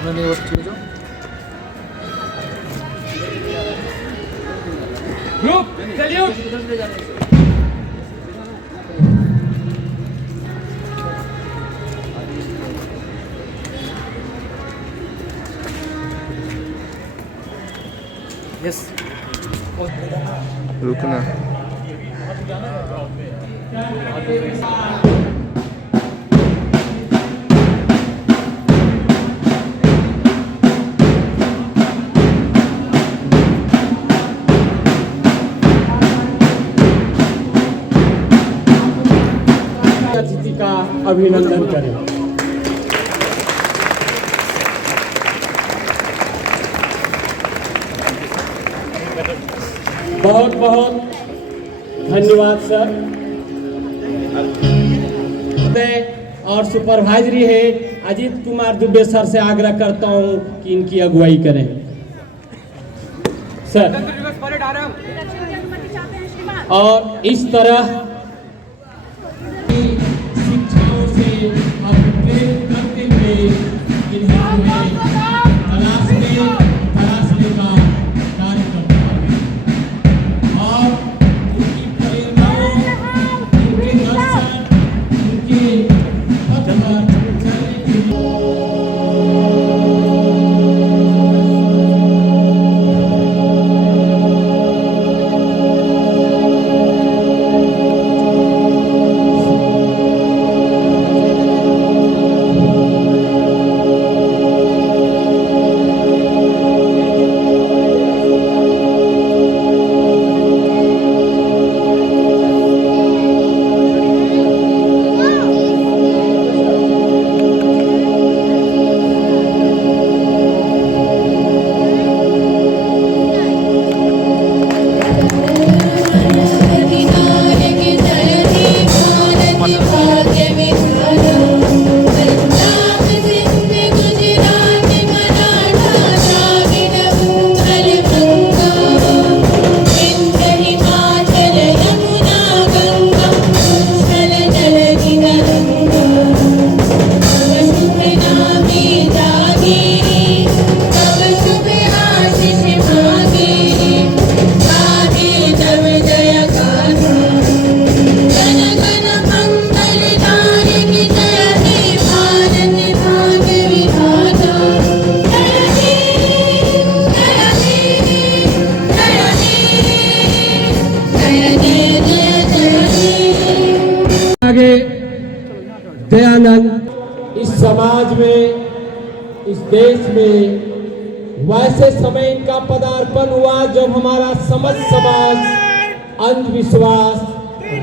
सामने नहीं होती जो ग्रुप सैल्यूट। यस रुकना। अतिथि का अभिनंदन करें। बहुत बहुत धन्यवाद सर। और supervisory head Ajit Kumar Dubey sir से आग्रह करता हूं कि इनकी अगुवाई करें। सर और इस तरह शिक्षाओं से हम प्रेरित करते हुए इन्हें तलाशने का कार्य करता है और उनकी प्रेरणाओं, उनके दर्शन, उनके पथ पर चलने के दयानंद इस समाज में, इस देश में वैसे समय इनका पदार्पण हुआ जब हमारा समाज अंधविश्वास,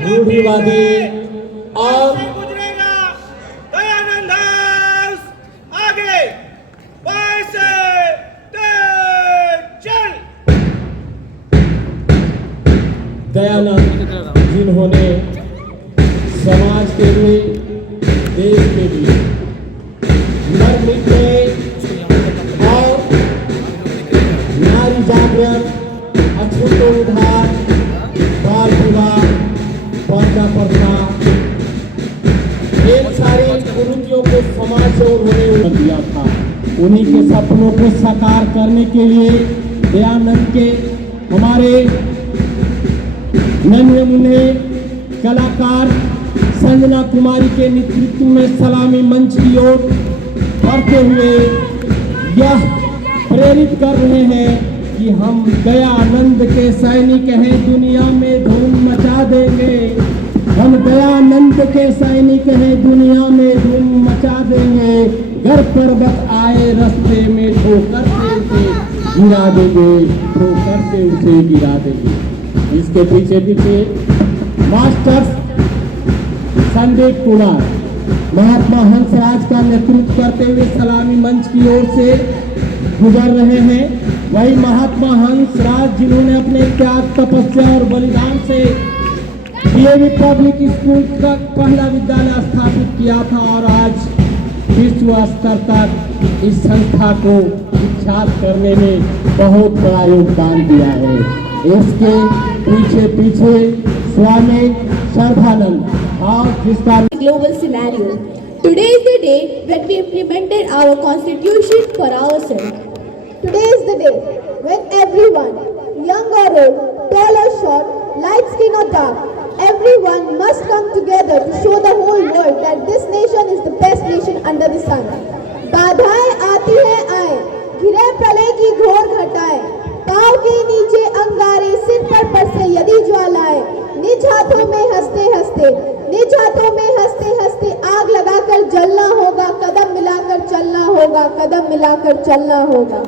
रूढ़िवादी और दयानंद जिन्होंने समाज के लिए, देश के लिए नरमित और नारी जागरण, अछूतो उद्धार, बाल विवाह, पर्दा प्रथा, इन सारी कुरीतियों को समाज से उन्होंने दिया था। उन्हीं के सपनों को साकार करने के लिए दयानंद के हमारे नन्हे मुन्ने कलाकार संजना कुमारी के नेतृत्व में सलामी मंच की ओर बढ़ते हुए यह प्रेरित कर रहे हैं कि हम दयानंद के सैनिक हैं, दुनिया में धूम मचा देंगे। हम दयानंद के सैनिक हैं, दुनिया में धूम मचा देंगे। घर पर्वत आए रास्ते में ठोकर से उसे गिरा देंगे, ठोकर से उसे गिरा देंगे। इसके पीछे पीछे मास्टर संदीप कुमार महात्मा हंसराज का नेतृत्व करते हुए सलामी मंच की ओर से गुजर रहे हैं। वही महात्मा हंसराज जिन्होंने अपने त्याग, तपस्या और बलिदान से डीएवी पब्लिक स्कूल का पहला विद्यालय स्थापित किया था और आज विश्व स्तर तक इस संस्था को विख्यात करने में बहुत बड़ा योगदान दिया है। इसके पीछे पीछे स्वामी सर्वानंद और जिसका global scenario Today is the day when we implemented our constitution for ourselves. Today is the day when everyone, young or old, tall or short, light skin or dark, everyone must come together to show the whole world that this nation is the best nation under the sun. बाधाएं आती हैं आए, घिरे प्रलय की घोर घटाएं, पाँव के नीचे अंगारे, सिर पर बरसे यदि ज्वालाएं, निज हाथों में हंसते हंसते, निज हाथों में हंसते हंसते आग लगाकर जलना होगा, कदम मिलाकर चलना होगा, कदम मिलाकर चलना होगा.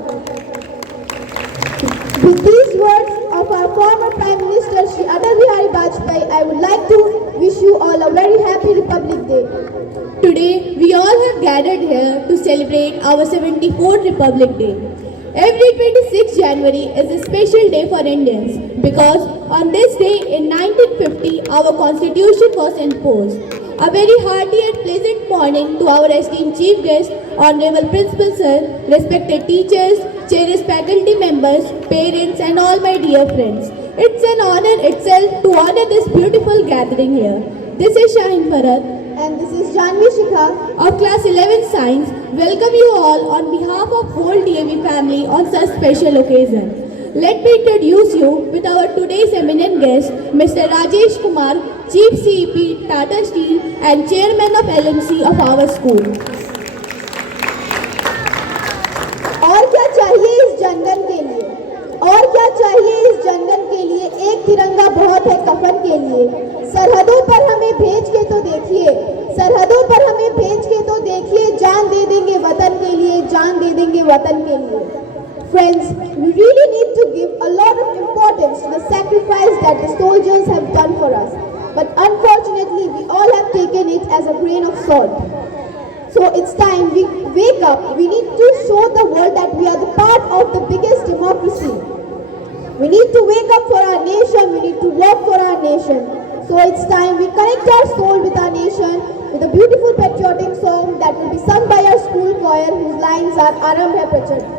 With these words of our former Prime Minister Shri Atal Bihari Vajpayee, I would like to wish you all a very happy Republic Day. Today, we all have gathered here to celebrate our 74th Republic Day. Every 26th January is a special day for Indians because on this day in 1950, our constitution was imposed. A very hearty and pleasant morning to our esteemed chief guest, Honorable Principal Sir, respected teachers, cherished faculty members, parents and all my dear friends. It's an honor itself to honor this beautiful gathering here. This is Shahin Bharat And this is Janvi Shikha of Class 11 Science. Welcome you all on behalf of whole DAV family on such special occasion. Let me introduce you with our today's eminent guest, Mr. Rajesh Kumar, Chief CEP, Tata Steel and Chairman of LMC of our school. और क्या चाहिए इस जंगल के लिए, और क्या चाहिए इस जंगल के लिए, एक तिरंगा बहुत है कफन के लिए. सरहदों पर हमें भेज के तो देखिए, सरहदों पर हमें भेज के तो देखिए, जान दे देंगे वतन के लिए, जान दे देंगे वतन के लिए. Friends, we really need to give a lot of importance to the sacrifice that the soldiers have done for us. But unfortunately, we all have taken it as a grain of salt. So it's time we wake up. We need to show the world that we are the part of the biggest democracy. We need to wake up for our nation. We need to work for our nation. So it's time we connect our soul with our nation with a beautiful patriotic song that will be sung by our school choir whose lines are Aram Hai Prachand.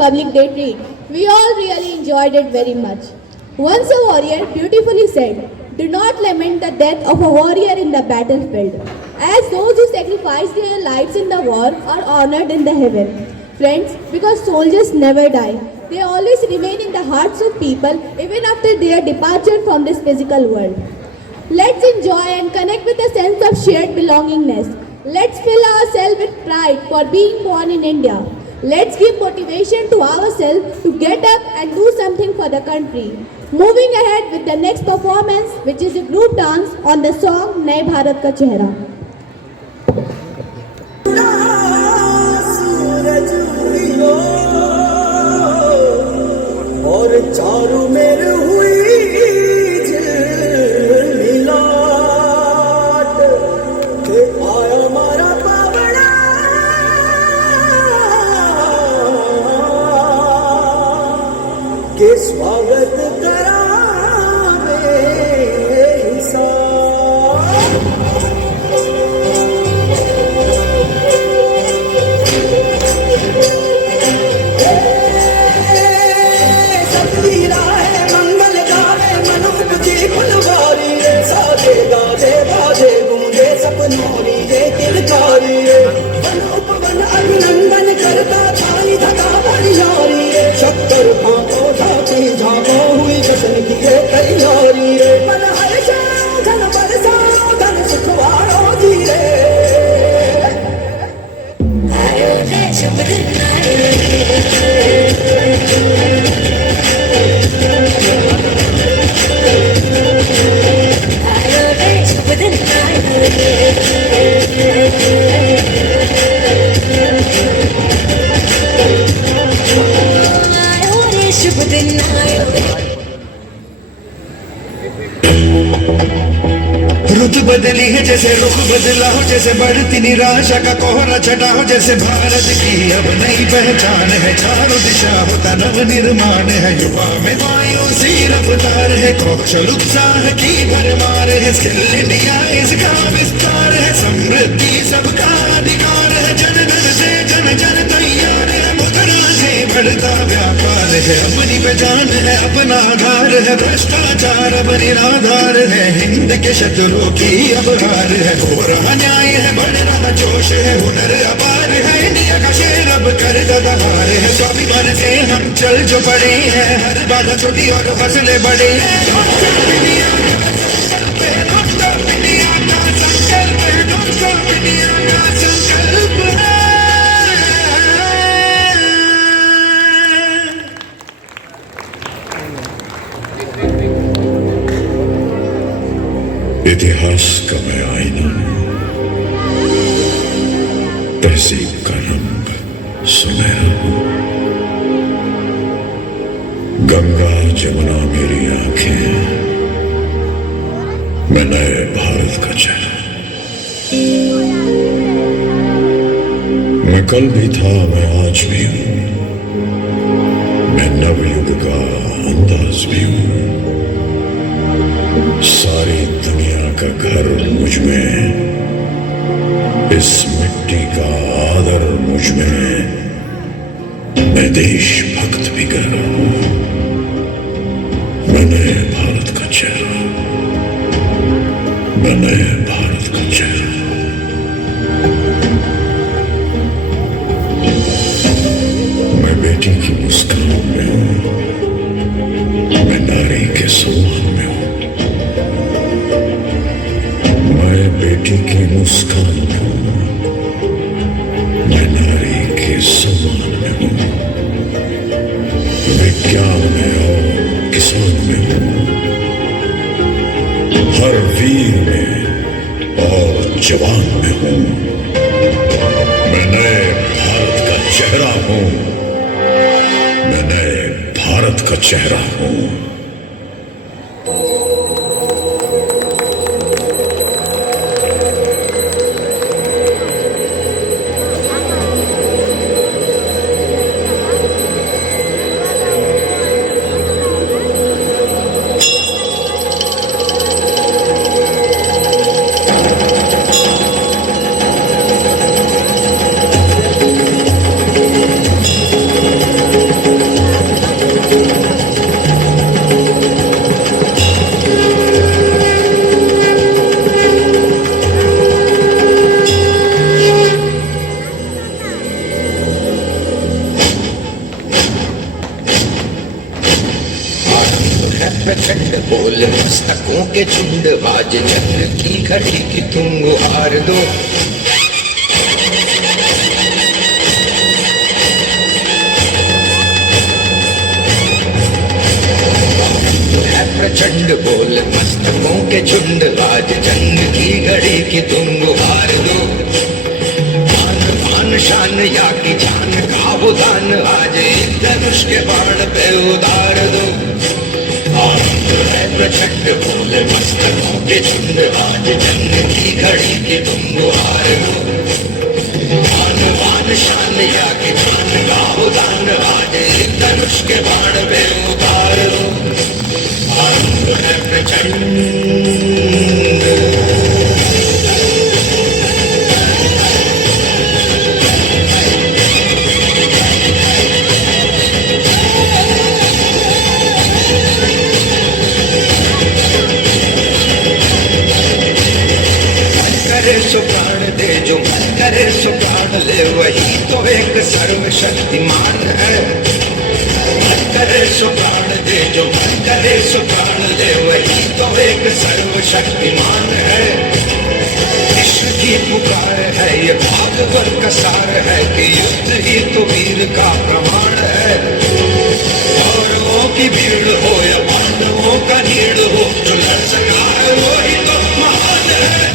Republic Day treat. We all really enjoyed it very much. Once a warrior beautifully said, "Do not lament the death of a warrior in the battlefield, as those who sacrifice their lives in the war are honored in the heaven." Friends, because soldiers never die, they always remain in the hearts of people even after their departure from this physical world. Let's enjoy and connect with a sense of shared belongingness. Let's fill ourselves with pride for being born in India. Let's give motivation to ourselves to get up and do something for the country. Moving ahead with the next performance, which is a group dance on the song Naye Bharat Ka Chehra. सूरज हुइयो और चारों मेर हुई मिलाट के आया मारा पावड़ा के स्वागत करावे अभिनंदन करता थाली धका बड़ी यारी शक्कर भागो जाती झागो हुई जश्न की ये तैयारी मन हर धन बरसाओ धन सुखवारो धीरे आयो रे शुभ दिन आयो रे शुभ दिन रुत बदली है जैसे रुख बदला हो जैसे बढ़ती निराशा का कोहरा छटा हो जैसे भारत की अब नई पहचान है चारों दिशा होता नव निर्माण है युवा में वायु सी रफ्तार है कौशल उत्साह की भरमार है स्किल इंडिया इसका विस्तार है समृद्धि सबका अधिकार है जन जन से जन जन तैयार है मुद्रा से बढ़ता व्यापार है अपनी पहचान है अपना आधार है भ्रष्टाचार अब निराधार है हिंद के शत्रु की अब हार है हो रहा न्याय है बढ़ रहा जोश है हुनर अपार है इंडिया का शेर अब कर दहार है स्वाभिमान से हम चल जो पड़े हैं हर बाधा छोटी और फसले बड़े इतिहास का मैं आईना तहजीब का रंग सुनहरा गंगा जमुना मेरी आंखें मैं नए भारत का चेहरा मैं कल भी था मैं आज भी हूं मैं नवयुग का अंदाज भी हूं सारी दुनिया का घर मुझ में इस मिट्टी का आदर मुझ में मैं देशभक्त भी कर रहा हूं मैं नए भारत का चेहरा मैं नए भारत का चेहरा मैं बेटी की मुस्कान में हूं मैं नारी के सम्मान में हूं मैं बेटी की मुस्कान में हूं मैं नारी के सम्मान में हूं विज्ञान में और किसान में हूं हर वीर में और जवान में हूं मैं नए भारत का चेहरा हूं मैं नए भारत का चेहरा हूं के झुंड आज जंग की घड़ी की तुम गुहार दो। है प्रचंड बोल मस्तकों के झुंड आज जंग की घड़ी की तुम गुहार दो। मान मान शान या की जान का वो दान आज एक धनुष के बाण पे उतार दो। है प्रचंड बोल मस्तकों के झुंड आज जंग की घड़ी की तुम गुहार दो। मान मान शान या की जान का वो दान आज एक धनुष के बाण पे उतार दो। है प्रचंड करे सो प्राण दे, जो मन करे सो प्राण ले, वही तो एक सर्वशक्तिमान है। मन करे सो प्राण दे, जो मन करे सो प्राण ले, वही तो एक सर्वशक्तिमान है। कृष्ण की पुकार है ये भागवत का सार है कि युद्ध ही तो वीर का प्रमाण है। कौरवों की भीड़ हो या पांडवों का नीड़ हो, जो लड़ सका है वो ही तो महान है।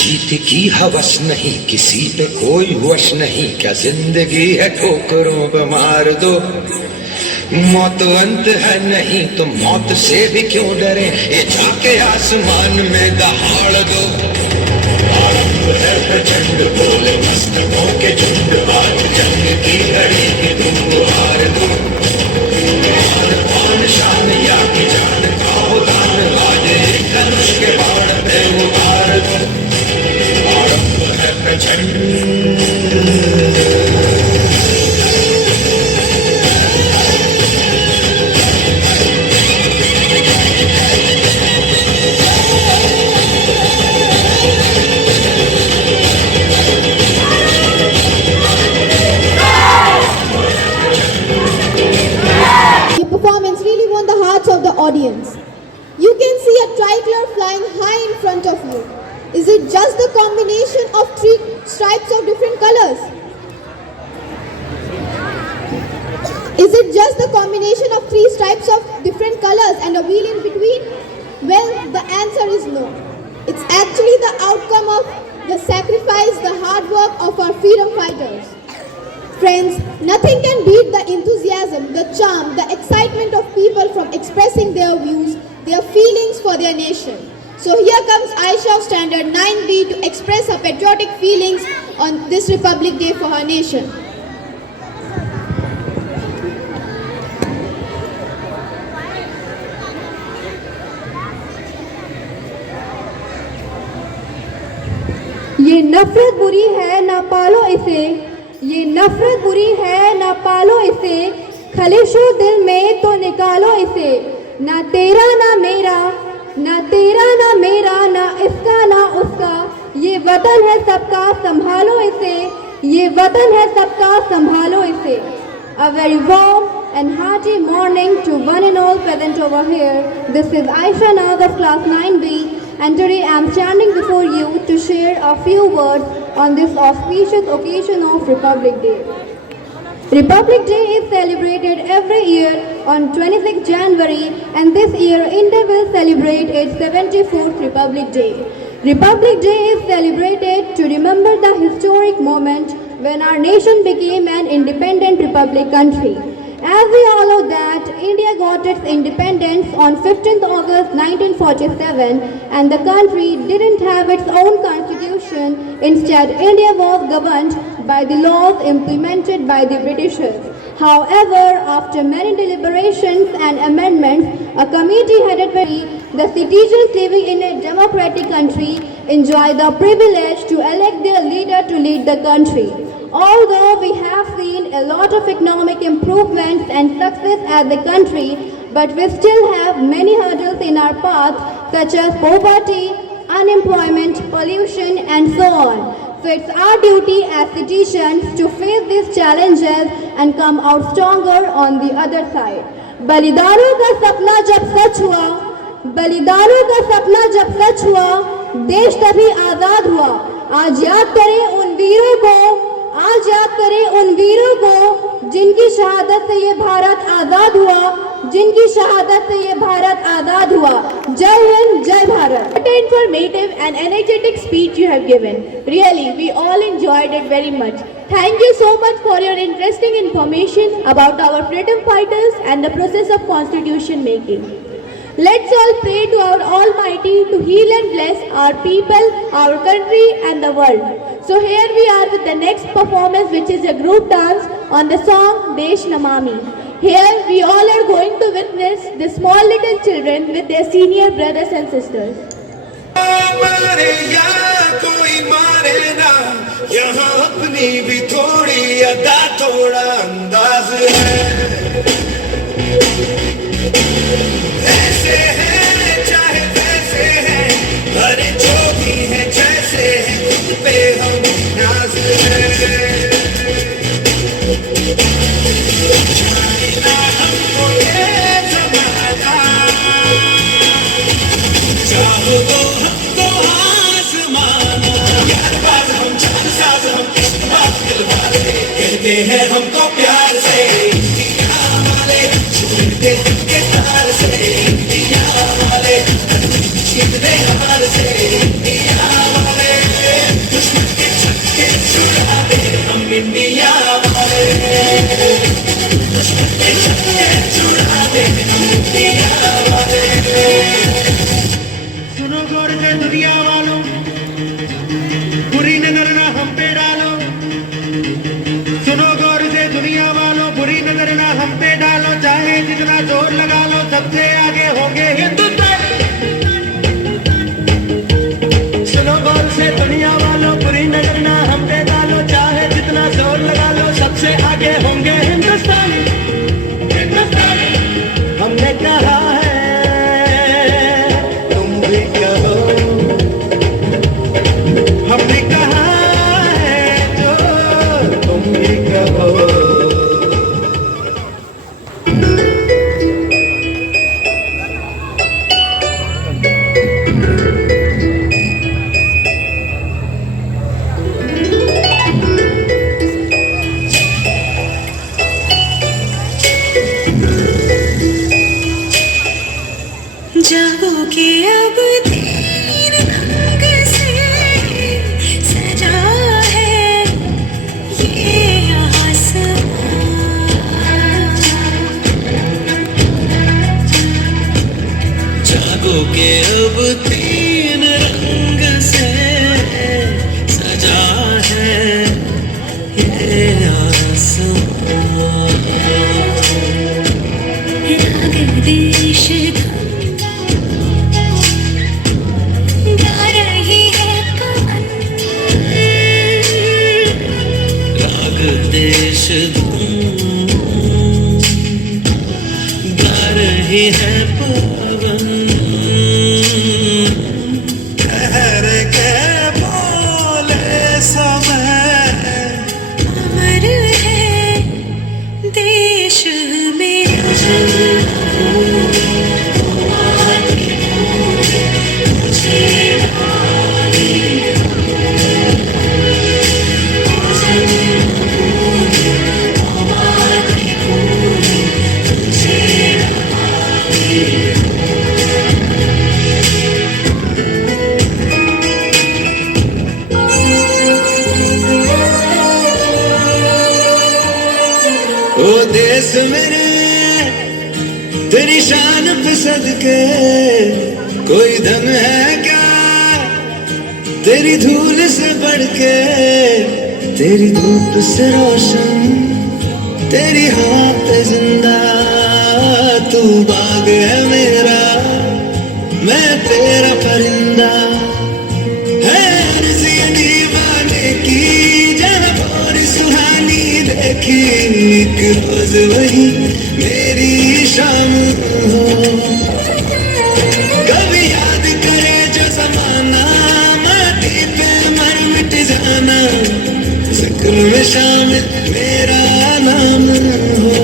जीत की हवस नहीं, किसी पे कोई वश नहीं, क्या जिंदगी है ठोकरों पे मार दो। मौत अंत है नहीं तो मौत से भी क्यों डरे, ये जाके आसमान में दहाड़ दो। आरंभ है प्रचंड बोले मस्तकों के झुंड आज जंग की घड़ी की तुम गुहार दो। मान मान शान या की जान का वो दान आज एक धनुष के बाण पे उतार दो। आरंभ है प्रचंड of the audience. You can see a tricolor flying high in front of you. Is it just the combination of three stripes of different colors? Is it just the combination of three stripes of different colors and a wheel in between? Well, the answer is no. It's actually the outcome of the sacrifice, the hard work of our freedom fighters. Friends, nothing can beat the enthusiasm, the charm, the excitement of people from expressing their views, their feelings for their nation. So here comes Aisha of Standard 9B to express her patriotic feelings on this Republic Day for her nation. ये नफरत बुरी है ना पालो इसे, ये नफरत बुरी है ना पालो इसे, खलिशो दिल में तो निकालो इसे। ना तेरा ना मेरा, ना तेरा ना मेरा, ना इसका ना उसका, ये वतन है सबका संभालो इसे, ये वतन है सबका संभालो इसे। A very warm and hearty morning to one and all present over here. This is Aisha Nag of class 9B, and today I am standing before you to share a few words on this auspicious occasion of Republic Day. Republic Day is celebrated every year on 26 January, and this year India will celebrate its 74th Republic Day. Republic Day is celebrated to remember the historic moment when our nation became an independent republic country. As we all know that India got its independence on 15th August 1947, and the country didn't have its own constitution. Instead, India was governed by the laws implemented by the Britishers. However, after many deliberations and amendments, a committee headed by the citizens living in a democratic country enjoy the privilege to elect their leader to lead the country. Although we have seen a lot of economic improvements and success as a country, but we still have many hurdles in our path, such as poverty, unemployment, pollution, and so on. So it's our duty as citizens to face these challenges and come out stronger on the other side. बलिदानों का सपना जब सच हुआ, बलिदानों का सपना जब सच हुआ, देश तभी आजाद हुआ। आज याद करें उन वीरों को, आज याद करें उन वीरों को जिनकी शहादत से ये भारत आजाद हुआ, जिनकी शहादत से ये भारत आजाद हुआ। जय हिंद, जय Bharat. What an informative and energetic speech you have given. Really, we all enjoyed it very much. Thank you so much for your interesting information about our freedom fighters and the process of constitution making. Let's all pray to our Almighty to heal and bless our people, our country and the world. So here we are with the next performance, which is a group dance on the song Desh Namami. Here we all are going to witness the small little children with their senior brothers and sisters. मारे या कोई मारे ना, यहाँ अपनी भी थोड़ी अदा थोड़ा अंदाज है। ऐसे है चाहे वैसे है, अरे जो भी है जैसे है, खुद पे हम नाज है। जाने ना हमको ये ज़माना, चाहो तो हमको आसमाना। यार बाज हम चांद साज हम इश्क़ दिलवार है, कहते हैं हमको प्यार से इंडिया वाले, छूटते के तार से इंडिया वाले, छीनते हार से इंडिया वाले, दुश्मन के छक्के छुड़ाते हम इंडिया वाले, दुश्मन के छक्के छुड़ाते हम इंडिया वाले। सुनो गौर से दुनिया वालों, बुरी नजर ना हम पे डालो। सुनो गौर से दुनिया वालों, बुरी नजर ना हम पे डालो। चाहे जितना जोर लगा लो, सबसे आगे होंगे हिंदुस्तान। सुनो गौर से दुनिया वालों, बुरी नजर ना हम पे डालो। चाहे जितना जोर लगा लो, सबसे आगे होंगे हिंदुस्तानी। हिंदुस्तानी हमने कहा है, तुम भी कहो। हमने कहा है जो तुम भी कहो। जाओगे अब तीन रंग से सजा है ये आसमां। जागोगे अब तीन रंग से सजा है ये आसमां। राग देश गा रही है पवन, राग देश धूम गा रही है पवन। ठहर के बोले समय, अमर है देश मेरा। ओ देश मेरे तेरी शान पे सदके, कोई धन है क्या तेरी धूल से बढ़ के। तेरी धूप से रोशन, तेरी हवा पे जिंदा, तू बाग है मेरा, मैं तेरा परिंदा। है अर्ज़ी दीवाने की, जहाँ भौरी सुहानी देखी, एक रोज वही मेरी शाम हो। कभी याद करे जो जमाना, माटी पे मर मिट जाना, जिक्र में शामिल मेरा नाम हो।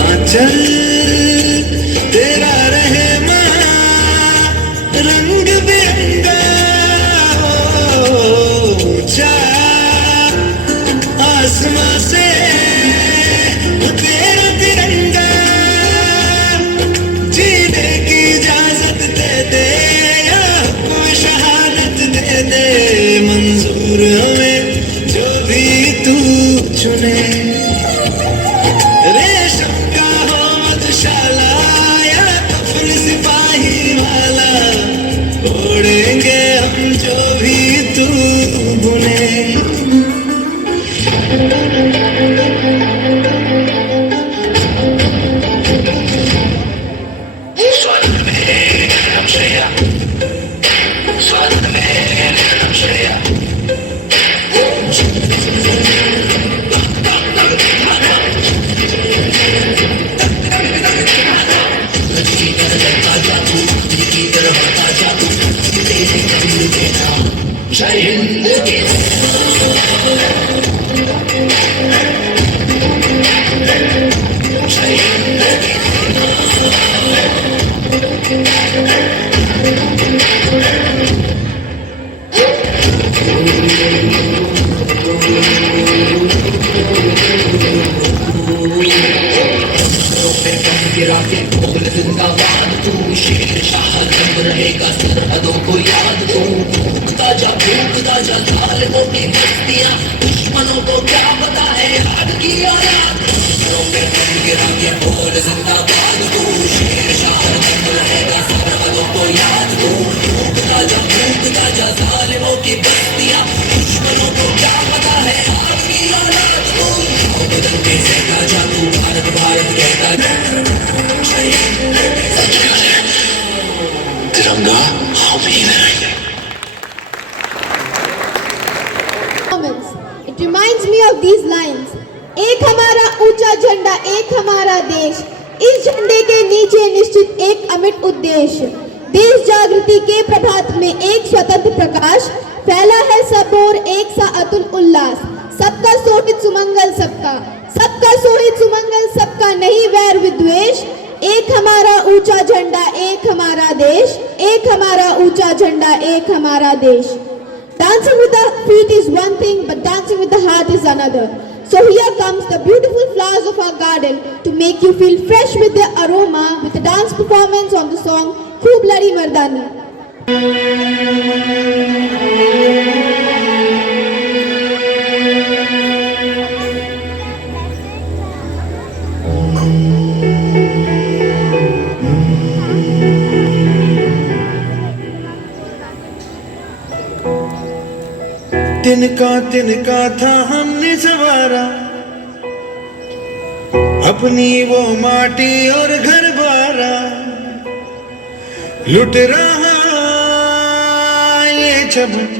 आंचल तेरा रंग बिरंगा ऊंचा आसमां से तेरा तिरंगा जीने की इजाजत दे दे या कोई शहादत दे दे मंजूर हमें जो भी तू चुने रेशम का हो मधुशाला या कफन सिपाही वाला ओढ़ेंगे हम जो भी तू बुने तिरंगा हम ही लहराएंगे। It reminds me of these lines. एक हमारा ऊंचा झंडा, एक हमारा देश, इस झंडे के नीचे निश्चित एक अमिट उद्देश्य। देश जागृति के प्रभात में एक स्वतंत्र प्रकाश फैला है सब और एक सा अतुल उल्लास। सबका सोहित सुमंगल सबका, सबका सोहित सुमंगल सबका, नहीं वैर विद्वेष। एक हमारा ऊंचा झंडा, एक हमारा देश, एक हमारा ऊंचा झंडा, एक हमारा देश। Dancing with the feet is one thing, but dancing with the heart is another. So here comes the beautiful flowers of our garden to make you feel fresh with their aroma with a dance performance on the song Khoob Ladi Mardani. तिनका था हमने सवारा अपनी वो माटी और घर बारा, लुट रहा ये चमन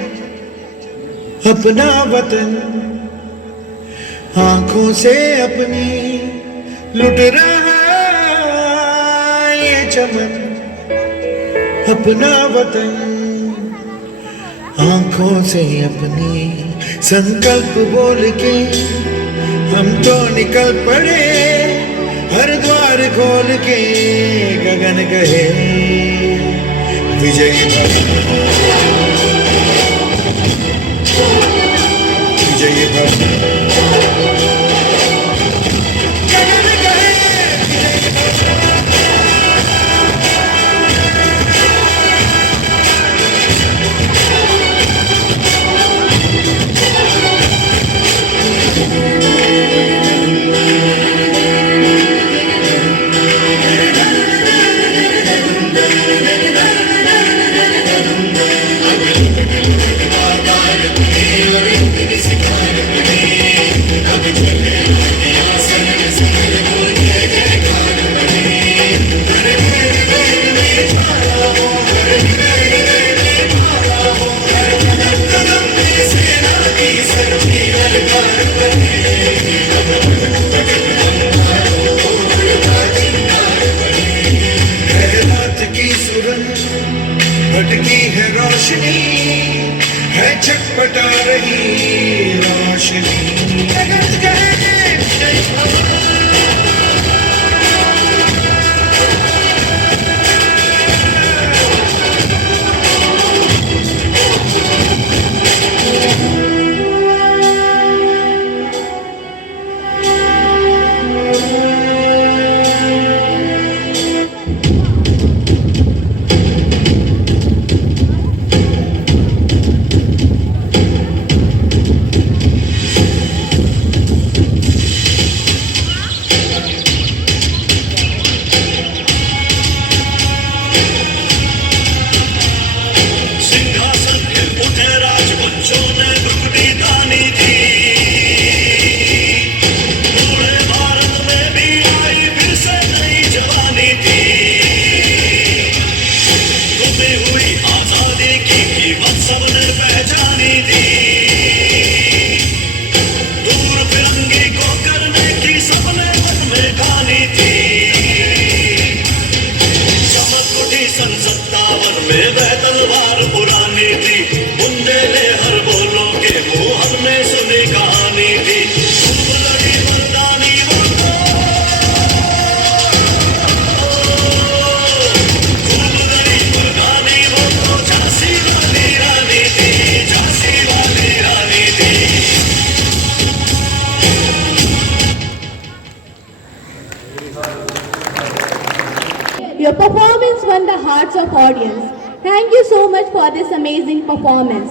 अपना वतन आंखों से अपनी, लुट रहा ये चमन अपना वतन आंखों से अपनी। संकल्प बोल के हम तो निकल पड़े, हर द्वार खोल के गगन कहे विजयी भव, विजयी भव। भटकी है रोशनी, है छटपटा रही रोशनी। सबने पहचानी थी, दूर फिरंगी को करने की सबने मन में ठानी थी। चमक उठी सन 57 में वह तलवार पुरानी थी, बुंदेले हर बोलों के मुंह हमने सुनी कहानी थी। खूब लड़ी मर्दानी वो तो, खूब लड़ी मर्दानी वो तो, झांसी वाली रानी थी, झांसी वाली रानी थी। Your performance won the hearts of audience. Thank you so much for this amazing performance.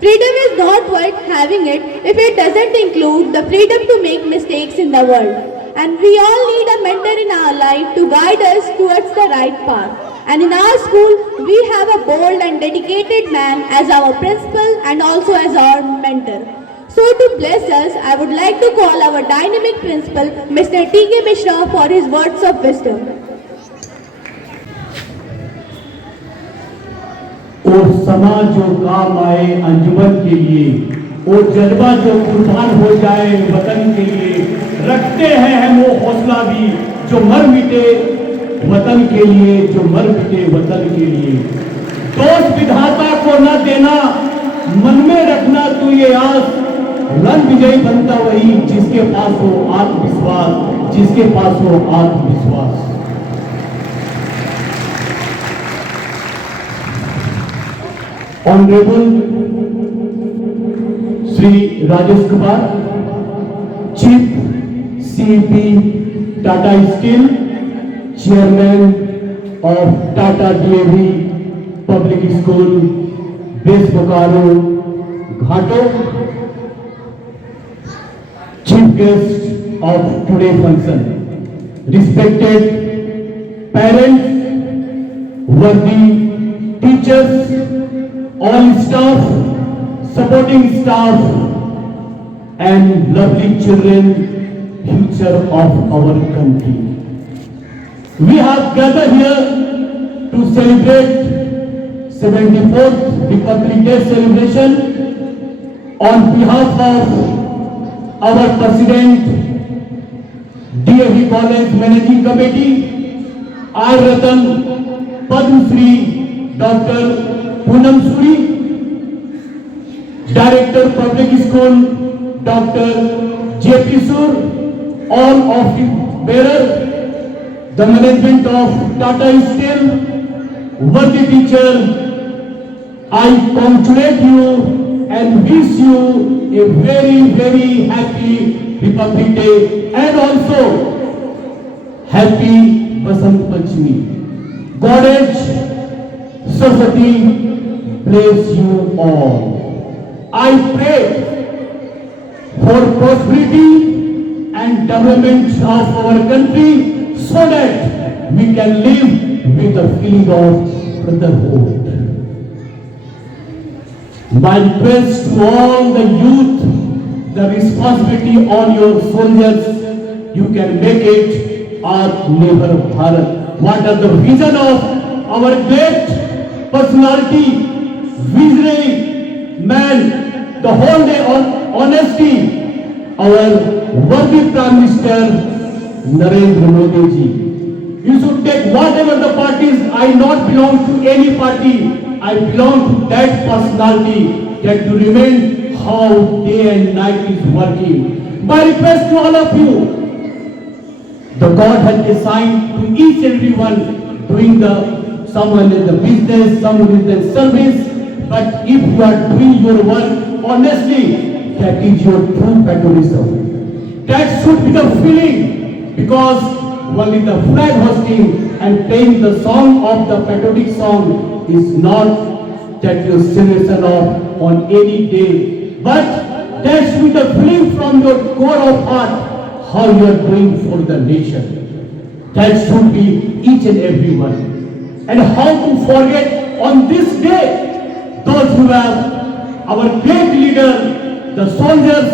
Freedom is not worth having it if it doesn't include the freedom to make mistakes in the world. And we all need a mentor in our life to guide us towards the right path. And in our school, we have a bold and dedicated man as our principal and also as our mentor. So to bless us, I would like to call our dynamic principal, Mr. T.K. Mishra, for his words of wisdom. वो समाज जो काम आए अंजुमन के लिए, वो जज्बा जो कुर्बान हो जाए वतन के लिए, रखते हैं हम वो हौसला भी जो मर मिटे वतन के लिए, जो मर मिटे वतन के लिए। दोष विधाता को न देना, मन में रखना तू ये आस, रण विजयी बनता वही जिसके पास हो आत्मविश्वास, जिसके पास हो आत्मविश्वास। Honorable Sri Rajesh Kumar, Chief CEP Tata Steel, Chairman of Tata DAV Public School, Base Bokaro, Ghato, Chief Guest of today's function, respected parents, worthy teachers, all staff, supporting staff, and lovely children, future of our country. We have gathered here to celebrate 74th Republic Day celebration on behalf of our President, DAV College Managing Committee, I Ratan, Padma Shri Dr. Poonam Suri, Director Public School, Dr. J.P. Sur, all office bearers, the management of Tata Steel, worthy teacher, I congratulate you and wish you a very, very happy Republic Day and also happy Basant Panchami. Goddess Saraswati bless you all. I pray for prosperity and development of our country so that we can live with the feeling of brotherhood. My request to all the youth, the responsibility on your shoulders, you can make it Atmanirbhar Bharat. What are the vision of our great personality, visionary man, the whole day on honesty, our worthy Prime Minister Narendra Modi ji. You should take whatever the parties. I not belong to any party. I belong to that personality that you remain how day and night is working. My request to all of you, the God has assigned to each and everyone doing someone is the business, someone is the service, but if you are doing your work honestly, that is your true patriotism. That should be the feeling, because only the flag hosting and playing the song of the patriotic song is not that your celebration of on any day, but that should be the feeling from your core of heart, how you are doing for the nation. That should be each and every one. And how to forget on this day those who have our great leader, the soldiers,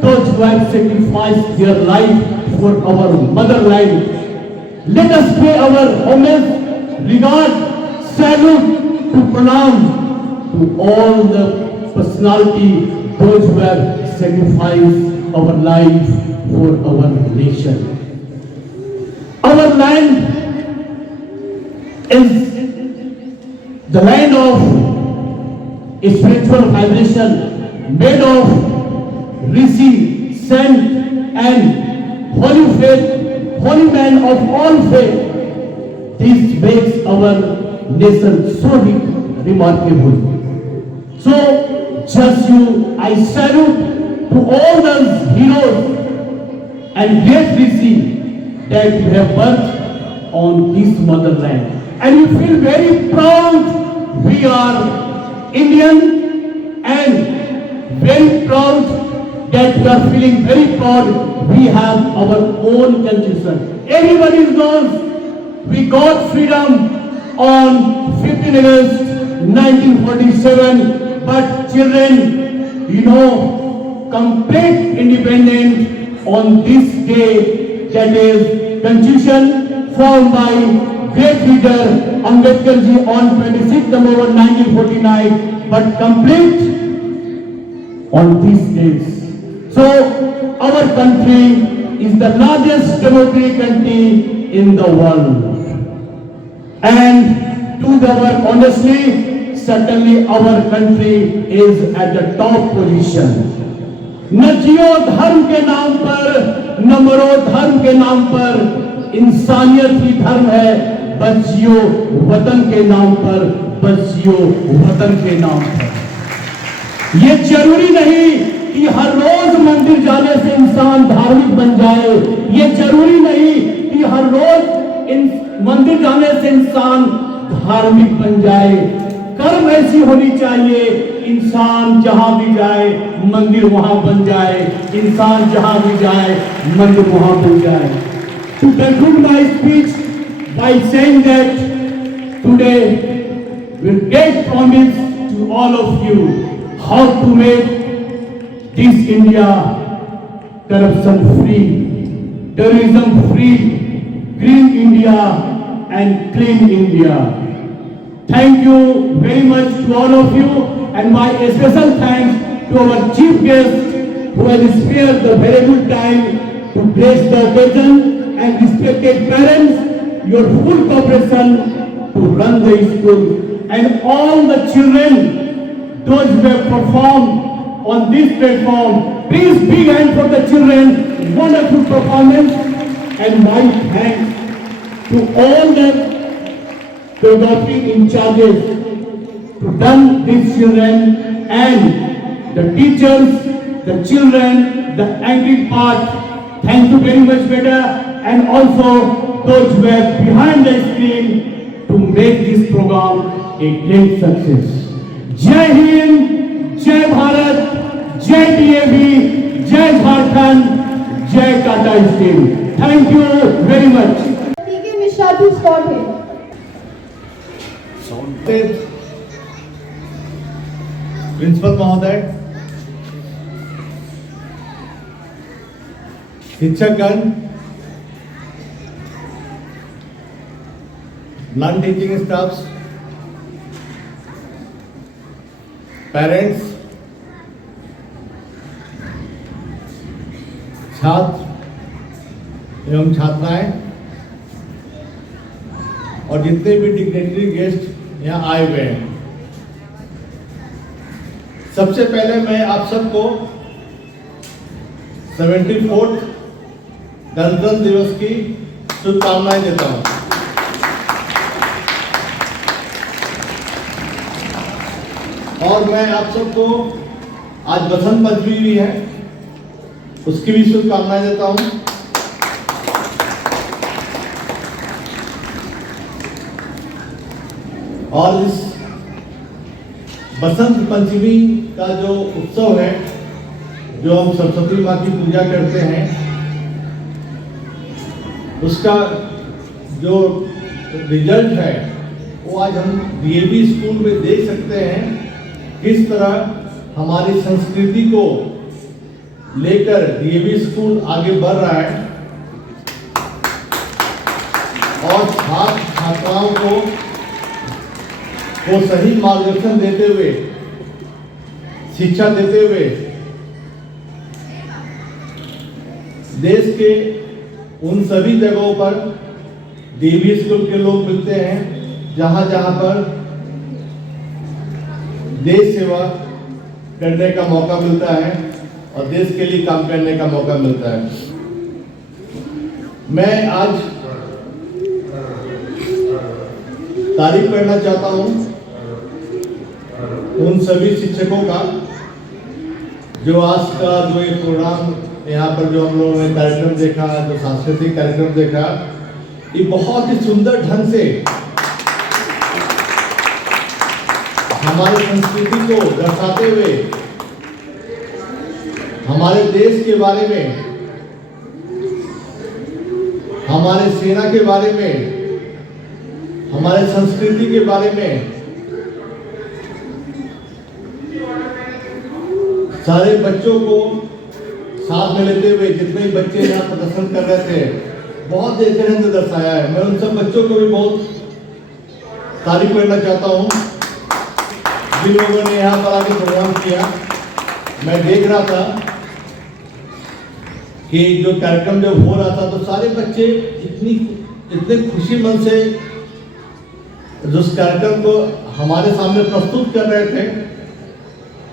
those who have sacrificed their life for our motherland. Let us pay our homage, regard, salute to pranam to all the personality, those who have sacrificed our life for our nation. Our land is the land of a spiritual vibration made of rishi, saint and holy faith, holy men of all faith. This makes our nation so remarkable. So, just I salute to all those heroes and great rishi that you have birthed on this motherland. And you feel very proud. We are Indian and very proud that we are feeling very proud. We have our own constitution. Everybody knows we got freedom on 15 August 1947. But children, complete independent on this day, that is constitution formed by great leader Ambedkar ji on 26 November 1949, but complete on these days. So our country is the largest democratic country in the world, and to our honestly, certainly our country is at the top position. न जियो धर्म के नाम पर, न मरो धर्म के नाम पर, इंसानियत ही धर्म है, बस जियो वतन के नाम पर, बस जियो वतन के नाम पर। ये जरूरी नहीं कि हर रोज मंदिर जाने से इंसान धार्मिक बन जाए, ये जरूरी नहीं कि हर रोज मंदिर जाने से इंसान धार्मिक बन जाए। कर्म ऐसी होनी चाहिए, इंसान जहां भी जाए मंदिर वहां बन जाए, इंसान जहां भी जाए मंदिर वहां बन जाए। To conclude my speech by saying that today we get promise to all of you how to make this India corruption free, terrorism free, green India and clean India. Thank you very much to all of you, and my special thanks to our chief guest who has spared the valuable time to grace the occasion, and respected parents, your full cooperation to run the school, and all the children, those who have performed on this platform. Please big hand for the children, wonderful performance, and my thanks to all the pedagogic in charges to run these children, and the teachers, the children, the angry part. Thank you very much, beta, and also those who are behind the screen to make this program a great success. Jai Hind, Jai Bharat, Jai DAV, Jai Jharkhand, Jai Tata Steel. Thank you very much. TK Mishra to start here. Principal महोदय, शिक्षकगण, non teaching staffs, parents, छात्र एवं छात्राएं और जितने भी dignitary guest यहाँ आए हुए हैं, सबसे पहले मैं आप सबको 74th गणतंत्र दिवस की शुभकामनाएं देता हूं। और मैं आप सबको आज बसंत पंचमी भी है, उसकी भी शुभकामनाएं देता हूं। और इस बसंत पंचमी का जो उत्सव है, जो हम सरस्वती माँ की पूजा करते हैं, उसका जो रिजल्ट है वो आज हम डीएवी स्कूल में देख सकते हैं। किस तरह हमारी संस्कृति को लेकर डीएवी स्कूल आगे बढ़ रहा है और छात्र छात्राओं को को सही मार्गदर्शन देते हुए, शिक्षा देते हुए देश के उन सभी जगहों पर डीएवी स्कूल के लोग मिलते हैं जहां जहां पर देश सेवा करने का मौका मिलता है और देश के लिए काम करने का मौका मिलता है। मैं आज तारीफ करना चाहता हूं उन सभी शिक्षकों का जो आज का जो ये प्रोग्राम यहाँ पर जो हम लोगों ने कार्यक्रम देखा, जो सांस्कृतिक कार्यक्रम देखा, ये बहुत ही सुंदर ढंग से हमारी संस्कृति को दर्शाते हुए हमारे देश के बारे में, हमारे सेना के बारे में, हमारे संस्कृति के बारे में सारे बच्चों को साथ में लेते हुए जितने बच्चे यहाँ प्रदर्शन कर रहे थे, बहुत अच्छे ढंग से दर्शाया है। मैं उन सब बच्चों को भी बहुत तारीफ करना चाहता हूँ जिन लोगों ने यहाँ पर आके प्रोग्राम किया। मैं देख रहा था कि जो कार्यक्रम जब हो रहा था तो सारे बच्चे इतने खुशी मन से जिस कार्यक्रम को हमारे सामने प्रस्तुत कर रहे थे,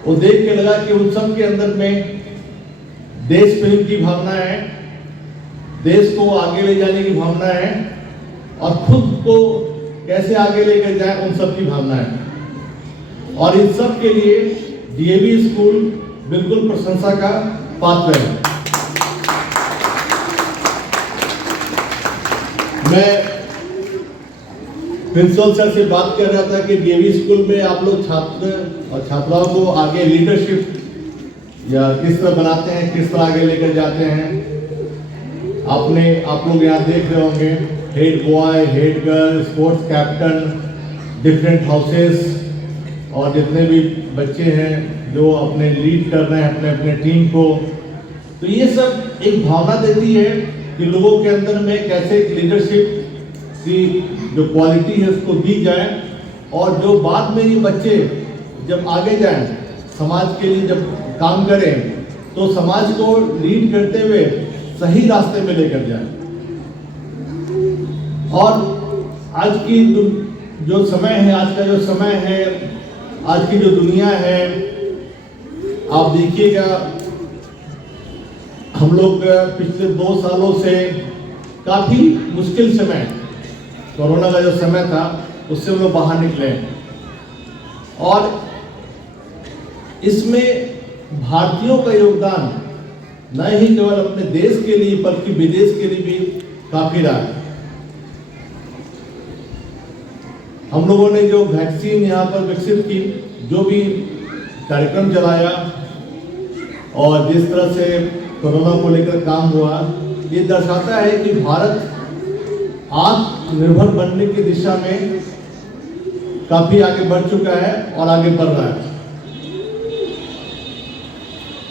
वो देख के लगा कि उन सब के अंदर में देश प्रेम की भावना है, देश को आगे ले जाने की भावना है और खुद को कैसे आगे लेकर जाए उन सब की भावना है। और इन सब के लिए डीएवी स्कूल बिल्कुल प्रशंसा का पात्र है। मैं प्रिंसिपल सर से बात कर रहा था कि डीएवी स्कूल में आप लोग छात्र और छात्राओं को आगे लीडरशिप या किस तरह बनाते हैं, किस तरह आगे लेकर जाते हैं। आप लोग यहाँ देख रहे होंगे head boy, head girl, sports captain, different houses और जितने भी बच्चे हैं जो अपने लीड कर रहे हैं अपने अपने टीम को। तो ये सब एक भावना देती है कि लोगों के अंदर में कैसे लीडरशिप की जो क्वालिटी है उसको दी जाए और जो बाद में ये बच्चे जब आगे जाएं, समाज के लिए जब काम करें तो समाज को लीड करते हुए सही रास्ते में लेकर जाएं। और आज की जो समय है, आज का जो समय है, आज की जो दुनिया है, आप देखिएगा हम लोग पिछले 2 सालों से काफी मुश्किल समय, कोरोना का जो समय था उससे हम लोग बाहर निकले और इसमें भारतीयों का योगदान न ही केवल अपने देश के लिए बल्कि विदेश के लिए भी काफी रहा है। हम लोगों ने जो वैक्सीन यहाँ पर विकसित की, जो भी कार्यक्रम चलाया और जिस तरह से कोरोना को लेकर काम हुआ, ये दर्शाता है कि भारत आत्मनिर्भर बनने की दिशा में काफी आगे बढ़ चुका है और आगे बढ़ रहा है।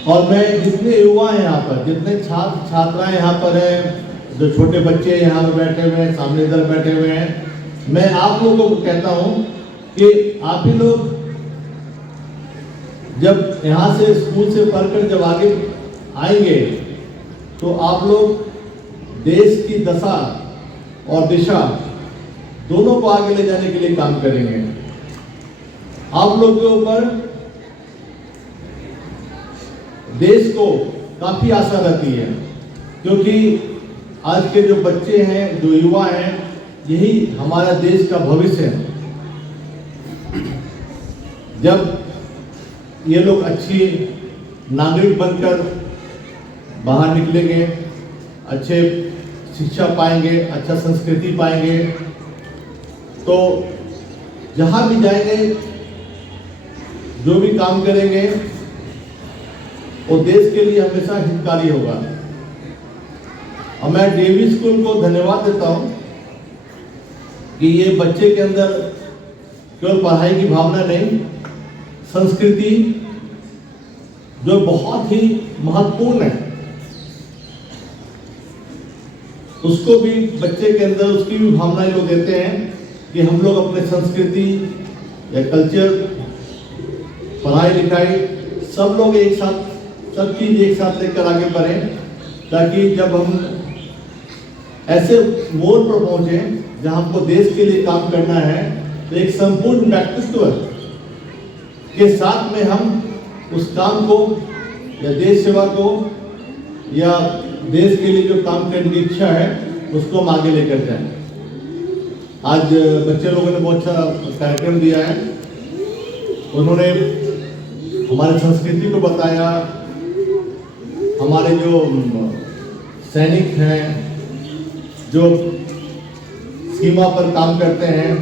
और मैं जितने युवा हैं यहाँ पर, जितने छात्र छात्राएं यहाँ पर हैं, जो छोटे बच्चे यहाँ पर बैठे हुए हैं, सामने इधर बैठे हुए हैं, मैं आप लोगों को कहता हूँ कि आप ही लोग जब यहाँ से स्कूल से पढ़कर जब आगे आएंगे तो आप लोग देश की दशा और दिशा दोनों को आगे ले जाने के लिए काम करेंगे। आप लोग के ऊपर देश को काफी आशा रहती है क्योंकि आज के जो बच्चे हैं, जो युवा हैं, यही हमारा देश का भविष्य है। जब ये लोग अच्छी नागरिक बनकर बाहर निकलेंगे, अच्छे शिक्षा पाएंगे, अच्छा संस्कृति पाएंगे, तो जहाँ भी जाएंगे, जो भी काम करेंगे, वो देश के लिए हमेशा हितकारी होगा। और मैं डीएवी स्कूल को धन्यवाद देता हूँ कि ये बच्चे के अंदर केवल पढ़ाई की भावना नहीं, संस्कृति जो बहुत ही महत्वपूर्ण है, उसको भी बच्चे के अंदर उसकी भी भावनाएं लोग देते हैं कि हम लोग अपने संस्कृति या कल्चर, पढ़ाई लिखाई, सब लोग एक साथ, सब चीज़ एक साथ लेकर आगे बढ़ें, ताकि जब हम ऐसे मोड़ पर पहुंचे जहां हमको देश के लिए काम करना है, तो एक संपूर्ण व्यक्तित्व के साथ में हम उस काम को या देश सेवा को या देश के लिए जो काम करने की इच्छा है उसको हम आगे लेकर जाएं। आज बच्चे लोगों ने बहुत अच्छा कार्यक्रम दिया है। उन्होंने हमारी संस्कृति को बताया, हमारे जो सैनिक हैं जो सीमा पर काम करते हैं,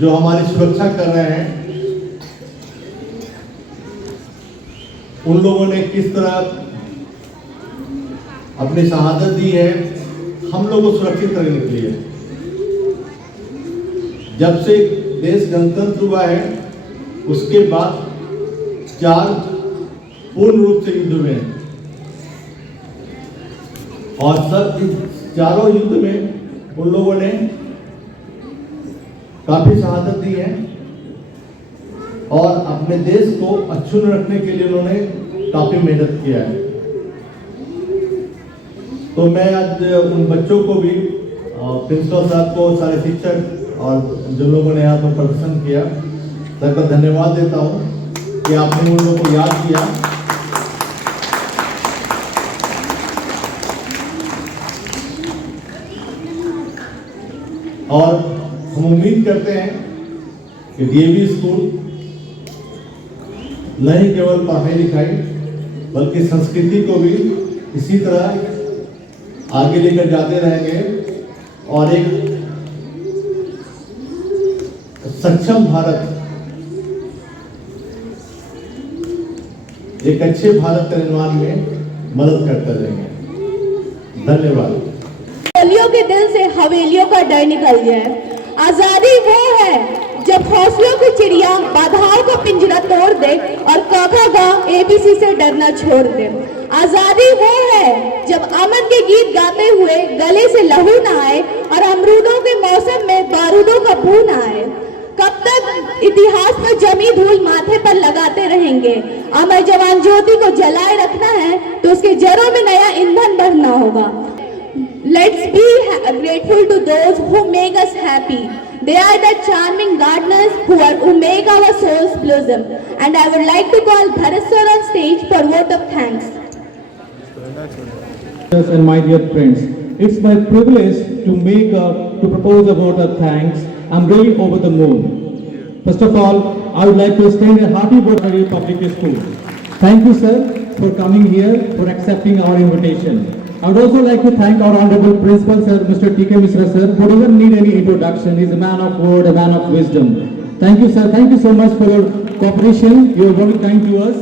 जो हमारी सुरक्षा कर रहे हैं, उन लोगों ने किस तरह अपनी शहादत दी है हम लोग को सुरक्षित करने के लिए। जब से देश गणतंत्र हुआ है उसके बाद 4 पूर्ण रूप से युद्ध हुए हैं और सब चारों युद्ध में उन लोगों ने काफी शहादत दी है और अपने देश को अक्षुण्ण रखने के लिए उन्होंने काफी मेहनत किया है। तो मैं आज उन बच्चों को भी, प्रिंसिपल साहब को, सारे शिक्षक और जो लोगों ने यहाँ पर प्रदर्शन किया, सबका धन्यवाद देता हूँ कि आपने उन लोगों को याद किया। और हम उम्मीद करते हैं कि डीएवी स्कूल न ही केवल पढ़ाई लिखाई बल्कि संस्कृति को भी इसी तरह आगे लेकर जाते रहेंगे और एक सक्षम भारत, एक अच्छे भारत के निर्माण में मदद करते रहेंगे। धन्यवाद। गलियों के दिल से हवेलियों का डर निकल जाए। आजादी वो है जब हौसलों की चिड़िया बाधाओं का पिंजरा तोड़ दे और काका गा एबीसी से डरना छोड़ दे। आजादी वो है जब अमन के गीत गाते हुए गले से लहू ना आए और अमरूदों के मौसम में बारूदों का बू ना आए। कब तक इतिहास पर जमी धूल माथे पर लगाते रहेंगे? अमर जवान ज्योति को जलाए रखना है तो उसके जड़ों में नया ईंधन भरना होगा। Let's be grateful to those who make us happy. They are the charming gardeners who make our souls blossom. And I would like to call Bharat sir on stage for vote of thanks. And my dear friends, it's my privilege to propose a vote of thanks. I'm really over the moon. First of all, I would like to extend a hearty vote to Public School. Thank you, sir, for coming here, for accepting our invitation. I would also like to thank our Honorable Principal, Sir, Mr. T.K. Mishra, sir, who doesn't need any introduction. He's a man of word, a man of wisdom. Thank you, sir. Thank you so much for your cooperation. You are very kind to us.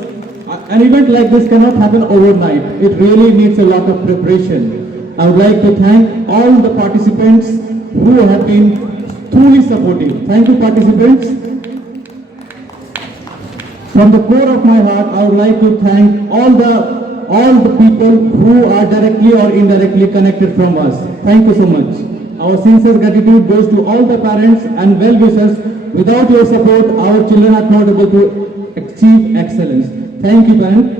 An event like this cannot happen overnight. It really needs a lot of preparation. I would like to thank all the participants who have been truly supportive. Thank you, participants. From the core of my heart, I would like to thank all the people who are directly or indirectly connected from us. Thank you so much. Our sincere gratitude goes to all the parents and well-wishers. Without your support, our children are not able to achieve excellence. Thank you, parents.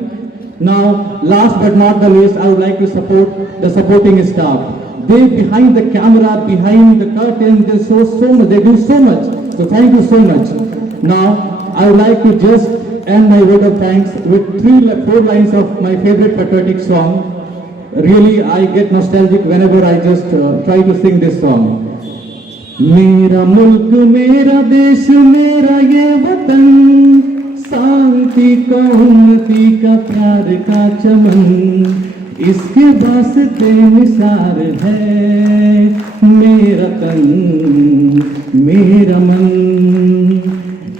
Now, last but not the least, I would like to support the supporting staff. They behind the camera, behind the curtain, they show so much, they do so much. So thank you so much. Now, I would like to just end my vote of thanks with 4 lines of my favorite patriotic song. Really, I get nostalgic whenever I just try to sing this song. मेरा मुल्क मेरा देश मेरा ये वतन, शांति का उन्नति का प्यार का चमन, इसके वास्ते निसार है मेरा तन मेरा मन।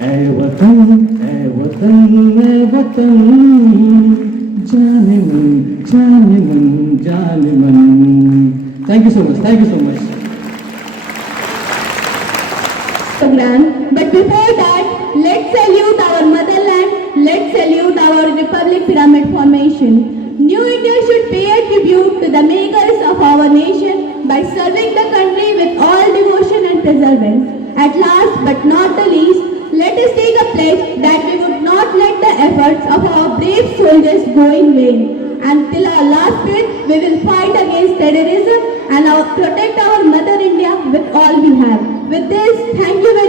ऐ वतन ऐ वतन ऐ वतन, जाने मन जाने मन जाने मन। Thank you so much. Thank you so much. But before that, let's salute our motherland, let's salute our Republic Pyramid Formation. New India should pay a tribute to the makers of our nation by serving the country with all devotion and preservance. At last but not the least, let us take a pledge that we would not let the efforts of our brave soldiers go in vain. And till our last breath, we will fight against terrorism and protect our Mother India with all we have. With this, thank you very much.